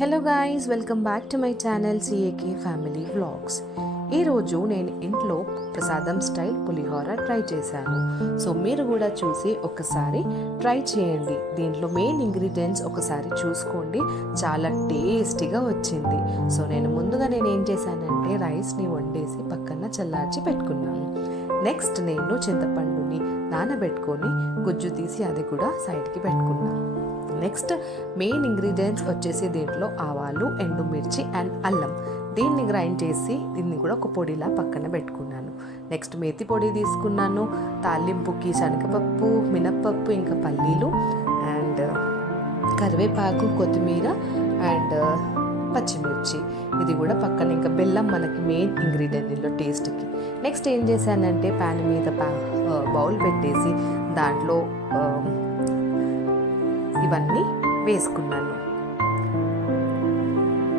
Hello guys, welcome back to my channel CAK family vlogs. ఈరోజు నేను ఇంట్లో prasadam style pulihora try చేశాను. సో మీరు కూడా చూసి ఒకసారి ట్రై చేయండి. దీంట్లో మెయిన్ ఇంగ్రీడియంట్స్ ఒకసారి చూసుకోండి, చాలా టేస్టీగా వచ్చింది. సో ముందుగా ఏం చేశానంటే రైస్ని వండేసి పక్కన చల్లార్చి పెట్టుకున్నాను. నెక్స్ట్ నేను చింతపండుని నానబెట్టుకొని గుజ్జు తీసి అది కూడా సైడ్కి పెట్టుకున్నాను. నెక్స్ట్ మెయిన్ ఇంగ్రీడియంట్స్ వచ్చేసి దీంట్లో ఆవాలు, ఎండుమిర్చి అండ్ అల్లం. దీన్ని గ్రైండ్ చేసి దీన్ని కూడా ఒక పొడిలా పక్కన పెట్టుకున్నాను. నెక్స్ట్ మేతి పొడి తీసుకున్నాను. తాలింపుకి శనగపప్పు, మినప్పప్పు, ఇంకా పల్లీలు అండ్ కరివేపాకు, కొత్తిమీర అండ్ పచ్చిమిర్చి. ఇది కూడా పక్కన, ఇంకా బెల్లం మనకి మెయిన్ ఇంగ్రీడియంట్ దీనిలో టేస్ట్కి. నెక్స్ట్ ఏం చేశానంటే ప్యాన్ మీద బౌల్ పెట్టేసి దాంట్లో ఇవన్నీ వేసుకున్నాను.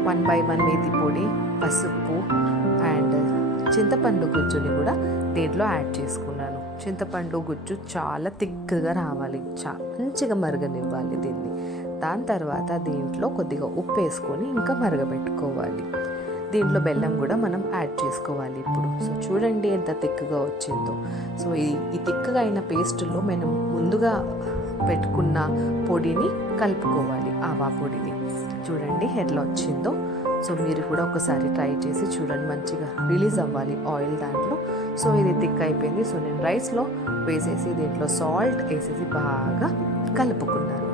1 by 1 మేతి పొడి, పసుపు అండ్ చింతపండు గుజ్జుని కూడా దీంట్లో యాడ్ చేసుకున్నాను. చింతపండు గుజ్జు చాలా థిక్గా రావాలి, మంచిగా మరగనివ్వాలి దీన్ని. దాని తర్వాత దీంట్లో కొద్దిగా ఉప్పు వేసుకొని ఇంకా మరగబెట్టుకోవాలి. దీంట్లో బెల్లం కూడా మనం యాడ్ చేసుకోవాలి ఇప్పుడు. సో చూడండి ఎంత థిక్గా వచ్చిందో. సో ఈ థిక్గా అయిన పేస్ట్లో మనం ముందుగా పెట్టుకున్న పొడిని కలుపుకోవాలి, ఆవా పొడిని. చూడండి ఎట్లా వచ్చిందో. సో మీరు కూడా ఒకసారి ట్రై చేసి చూడండి, మంచిగా రిలీజ్ అవ్వాలి ఆయిల్ దాంట్లో. సో ఇది థిక్ అయిపోయింది. సో నేను రైస్లో వేసేసి దీంట్లో సాల్ట్ వేసేసి బాగా కలుపుకున్నాను.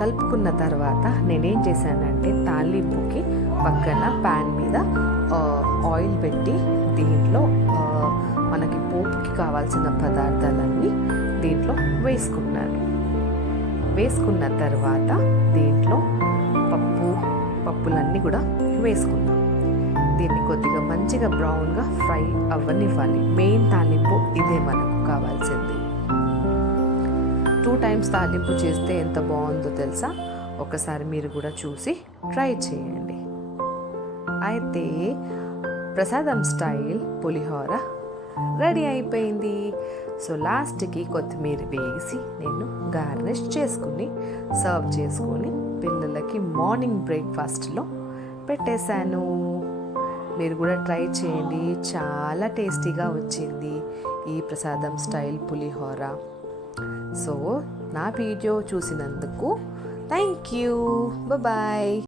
కలుపుకున్న తర్వాత నేనేం చేశానంటే తాలింపుకి పక్కన ప్యాన్ మీద ఆయిల్ పెట్టి దీంట్లో మనకి పోపుకి కావాల్సిన పదార్థాలన్నీ దీంట్లో వేసుకున్నాను. వేసుకున్న తర్వాత దీంట్లో పప్పులన్నీ కూడా వేసుకున్నాను. దీన్ని కొద్దిగా మంచిగా బ్రౌన్గా ఫ్రై అవ్వనివ్వాలి. మెయిన్ తాలింపు ఇదే మనకు కావాల్సింది. 2 times తాలింపు చేస్తే ఎంత బాగుందో తెలుసా. ఒకసారి మీరు కూడా చూసి ట్రై చేయండి. అయితే ప్రసాదం స్టైల్ పులిహోర రెడీ అయిపోయింది. సో లాస్ట్కి కొత్తిమీర వేసి నేను గార్నిష్ చేసుకుని సర్వ్ చేసుకొని పిల్లలకి మార్నింగ్ బ్రేక్ఫాస్ట్లో పెట్టేశాను. మీరు కూడా ట్రై చేయండి, చాలా టేస్టీగా వచ్చింది ఈ ప్రసాదం స్టైల్ పులిహోర. సో నా వీడియో చూసినందుకు థ్యాంక్ యూ. బాయ్.